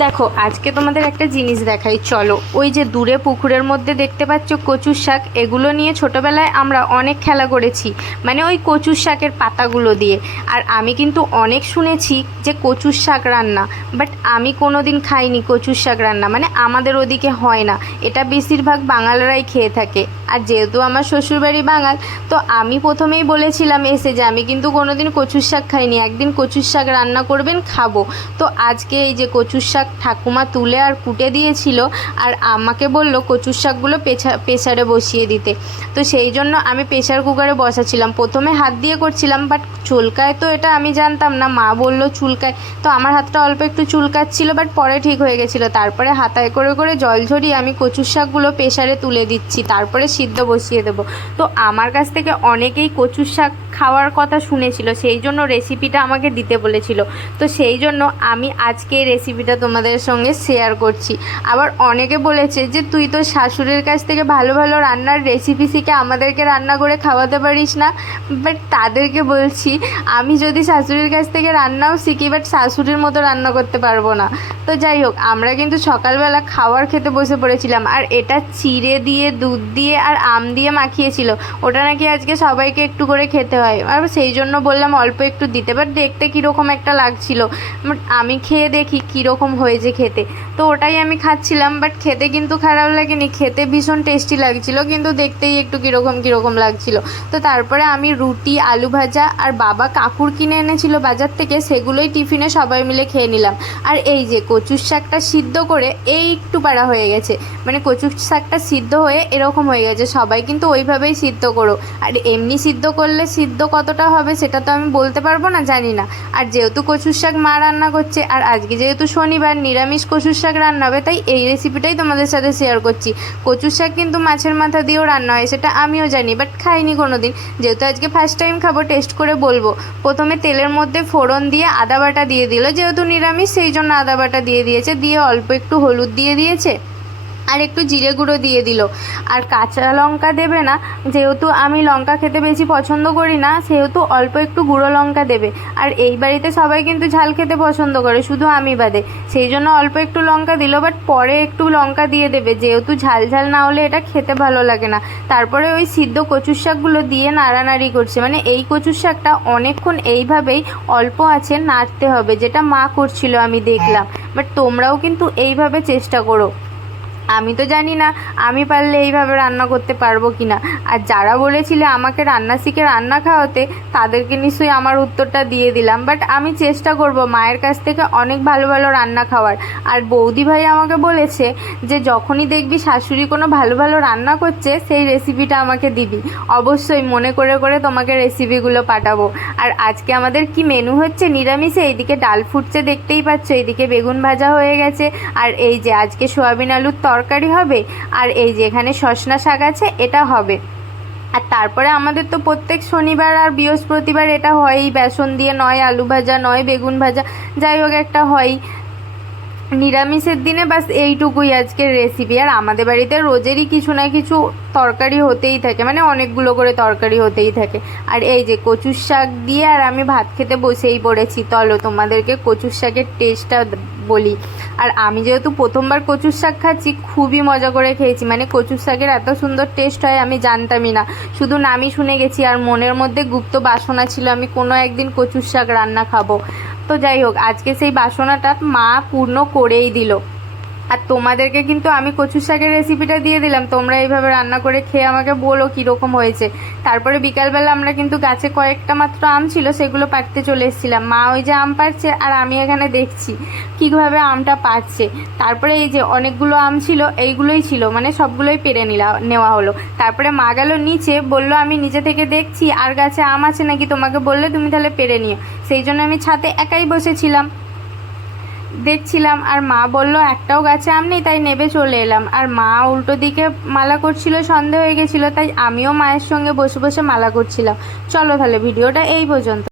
দেখো, আজকে তোমাদের একটা জিনিস দেখাই, চলো। ওই যে দূরে পুকুরের মধ্যে দেখতে পাচ্ছ কচুর শাক, এগুলো নিয়ে ছোটোবেলায় আমরা অনেক খেলা করেছি মানে ওই কচুর শাকের পাতাগুলো দিয়ে। আর আমি কিন্তু অনেক শুনেছি যে কচুর শাক রান্না, বাট আমি কোনো দিন খাইনি কচুর শাক রান্না মানে আমাদের ওদিকে হয় না। এটা বেশিরভাগ বাঙালরাই খেয়ে থাকে। আর যেহেতু আমার শ্বশুরবাড়ি বাঙাল, তো আমি প্রথমেই বলেছিলাম এসে যে আমি কিন্তু কোনো দিন কচুর শাক খাইনি, একদিন কচুর শাক রান্না করবেন, খাব। তো আজকে এই যে কচুর শাক ঠাকুমা তুলে আর কুটে দিয়েছিল আর আমাকে বলল কচুর শাকগুলো পেছা, প্রেসারে বসিয়ে দিতে। তো সেই জন্য আমি প্রেসার কুকারে বসাছিলাম। প্রথমে হাত দিয়ে করছিলাম, বাট চুলকায় তো এটা আমি জানতাম না। মা বলল চুলকায়। তো আমার হাতটা অল্প একটু চুলকাচ্ছিল, বাট পরে ঠিক হয়ে গেছিল। তারপরে হাতায় করে করে জল ঝরিয়ে আমি কচুর শাকগুলো প্রেসারে তুলে দিচ্ছি। তারপরে সিদ্ধ বসিয়ে দেবো। তো আমার কাছ থেকে অনেকেই কচুর শাক খাওয়ার কথা শুনেছিল। সেই জন্য রেসিপিটা আমাকে দিতে বলেছিল। তো সেই জন্য আমি আজকে রেসিপিটা তোমাদের সঙ্গে শেয়ার করছি। আবার অনেকে বলেছে যে, তুই তো শাশুড়ির কাছ থেকে ভালো ভালো রান্নার রেসিপি শিখে আমাদেরকে রান্না করে খাওয়াতে পারিস না। বাট তাদেরকে বলছি, আমি যদি শাশুড়ির কাছ থেকে রান্নাও শিখি বাট শাশুড়ির মতো রান্না করতে পারব না। তো যাই হোক, আমরা কিন্তু সকালবেলা খাওয়ার খেতে বসে পড়েছিলাম। আর এটা চিড়ে দিয়ে, দুধ দিয়ে আর আম দিয়ে মাখিয়েছিল। ওটা নাকি আজকে সবাইকে একটু করে খেতে হয়। আর সেই জন্য বললাম অল্প একটু দিতে বাট দেখতে কীরকম একটা লাগছিল। আমি খেয়ে দেখি কীরকম হয়েছে খেতে। তো ওটাই আমি খাচ্ছিলাম বাট খেতে কিন্তু খারাপ লাগেনি। খেতে ভীষণ টেস্টি লাগছিল, কিন্তু দেখতেই একটু কীরকম কীরকম লাগছিল। তো তারপরে আমি রুটি, আলু ভাজা আর বাবা কাকুর কিনে এনেছিল বাজার থেকে, সেগুলোই টিফিনে সবাই মিলে খেয়ে নিলাম। আর এই যে কচুর শাকটা সিদ্ধ করে এই একটু পাড়া হয়ে গেছে। মানে কচুর শাকটা সিদ্ধ হয়ে এরকম হয়ে গেছে, সবাই কিন্তু ওইভাবেই সিদ্ধ করো। আর এমনি সিদ্ধ করলে সিদ্ধ কতটা হবে সেটা তো আমি বলতে পারব না, জানি না। আর যেহেতু কচুর শাক মা রান্না করছে, আর আজকে যেহেতু শনিবার নিরামিষ কচুর শাক রান্না হবে, তাই এই রেসিপিটাই তোমাদের সাথে শেয়ার করছি। কচুর শাক কিন্তু মাছের মাথা দিয়েও রান্না হয়, সেটা আমিও জানি বাট খাইনি কোনো দিন যেহেতু আজকে ফার্স্ট টাইম খাব টেস্ট করে বলব। প্রথমে তেলের মধ্যে ফোড়ন দিয়ে আদা বাটা দিয়ে দিল, যেহেতু নিরামিষ, সেই জন্য আদা বাটা দিয়ে দিয়েছে, দিয়ে অল্প একটু হলুদ দিয়ে দিয়েছে। আর একটু জিরে গুঁড়ো দিয়ে দিল। আর কাঁচা লঙ্কা দেবে না, যেহেতু আমি লঙ্কা খেতে বেশি পছন্দ করি না, সেহেতু অল্প একটু গুঁড়ো লঙ্কা দেবে। আর এই বাড়িতে সবাই কিন্তু ঝাল খেতে পছন্দ করে, শুধু আমি বাদে। সেই জন্য অল্প একটু লঙ্কা দিল বাট পরে একটু লঙ্কা দিয়ে দেবে। যেহেতু ঝাল ঝাল না হলে এটা খেতে ভালো লাগে না। তারপরে ওই সিদ্ধ কচুর শাকগুলো দিয়ে নাড়ানাড়ি করছে। মানে এই কচুর শাকটা অনেকক্ষণ এইভাবেই অল্প আছে, নাড়তে হবে, যেটা মা করছিল আমি দেখলাম। বাট তোমরাও কিন্তু এইভাবে চেষ্টা করো। আমি তো জানি না, আমি পারলে এইভাবে রান্না করতে পারব কি না আর যারা বলেছিলে আমাকে রান্না শিখে রান্না খাওয়াতে, তাদেরকে নিশ্চয়ই আমার উত্তরটা দিয়ে দিলাম। বাট আমি চেষ্টা করব মায়ের কাছ থেকে অনেক ভালো ভালো রান্না খাওয়ার। আর বৌদি ভাই আমাকে বলেছে যে, যখনই দেখবি শাশুড়ি কোনো ভালো ভালো রান্না করছে, সেই রেসিপিটা আমাকে দিবি। অবশ্যই মনে করে করে তোমাকে রেসিপিগুলো পাঠাবো। আর আজকে আমাদের কি মেনু হচ্ছে? নিরামিষে এইদিকে ডাল ফুটছে, দেখতেই পাচ্ছ। এইদিকে বেগুন ভাজা হয়ে গেছে। আর এই যে আজকে সোয়াবিন আলুর তরকারি হবে আর এই যে এখানে সজনা শাক আছে, এটা হবে। আর তারপরে আমাদের তো প্রত্যেক শনিবার আর বৃহস্পতিবার এটা হয়ই, বেসন দিয়ে নয়, আলু ভাজা নয়, বেগুন ভাজা, যাই হোক একটা হয়ই। নিরামিষের দিনে বাস এইটুকুই আজকের রেসিপি আর আমাদের বাড়িতে রোজেরই কিছু না কিছু তরকারি হতেই থাকে মানে অনেকগুলো করে তরকারি হতেই থাকে। আর এই যে কচুর শাক দিয়ে আর আমি ভাত খেতে বসেই পড়েছি। তলো তোমাদেরকে কচুর শাকের টেস্টটা বলি। আর আমি যেহেতু প্রথমবার কচুর শাক খাচ্ছি, খুবই মজা করে খেয়েছি। মানে কচুর শাকের এত সুন্দর টেস্ট হয়, আমি জানতামই না। শুধু নামই শুনে গেছি, আর মনের মধ্যে গুপ্ত বাসনা ছিল, আমি কোনো একদিন কচুর শাক রান্না খাব। তো যাই হোক, আজকে সেই বাসনাটা মা পূর্ণ করেই দিল। আর তোমাদেরকে কিন্তু আমি কচু শাকের রেসিপিটা দিয়ে দিলাম। তোমরা এইভাবে রান্না করে খেয়ে আমাকে বলো কীরকম হয়েছে। তারপরে বিকালবেলা আমরা কিন্তু গাছে কয়েকটা মাত্র আম ছিল, সেগুলো পাড়তে চলে এসেছিলাম। মা ওই যে আম পাড়ছে আর আমি এখানে দেখছি কীভাবে আমটা পাচ্ছে তারপরে এই যে অনেকগুলো আম ছিল, এইগুলোই ছিল মানে সবগুলোই পেরে নিলাম নেওয়া হলো। তারপরে মা গেল নিচে, বলল, আমি নিজে থেকে দেখছি, আর গাছে আম আছে নাকি? তোমাকে বললে তুমি তাহলে পেরে নিও। সেই জন্য আমি ছাদে একাই বসেছিলাম। দেখছিলাম আর মা বলল, একটাও গাছে আম নেই, তাই নেবে চলে এলাম। আর মা উল্টো দিকে মালা করছিল সন্দেহ হয়ে গেছিল, তাই আমিও মায়ের সঙ্গে বসে বসে মালা করছিলাম। চলো তাহলে ভিডিওটা এই পর্যন্ত।